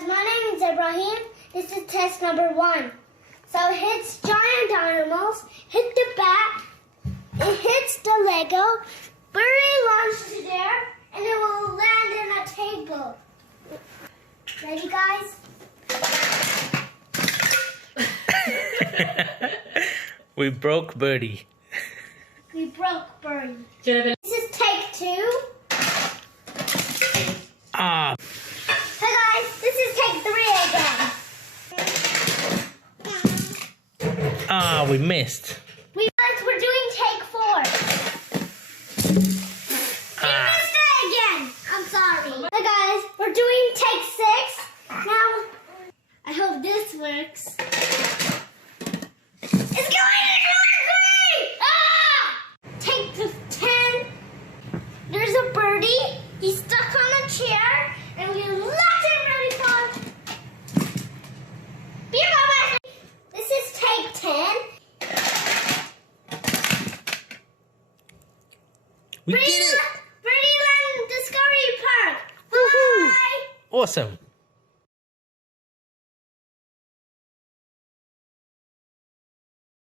My name is Ibrahim. This is test number 1. So it hits giant animals, hit the bat, it hits the Lego, Birdie launches there, and it will land in a table. Ready, guys? We broke Birdie. We broke Birdie. This is take 2. Ah. Hey guys, this is take 3 again. Ah, we missed. We're doing take 4. We missed it again. I'm sorry. Hey guys, we're doing take 6. Now, I hope this works. It's going great! Ah! Take 10. There's a birdie. He's stuck on a chair, and we left him really far. Be right back. This is take 10. We did it! Birdie Land Discovery Park. Bye! Awesome.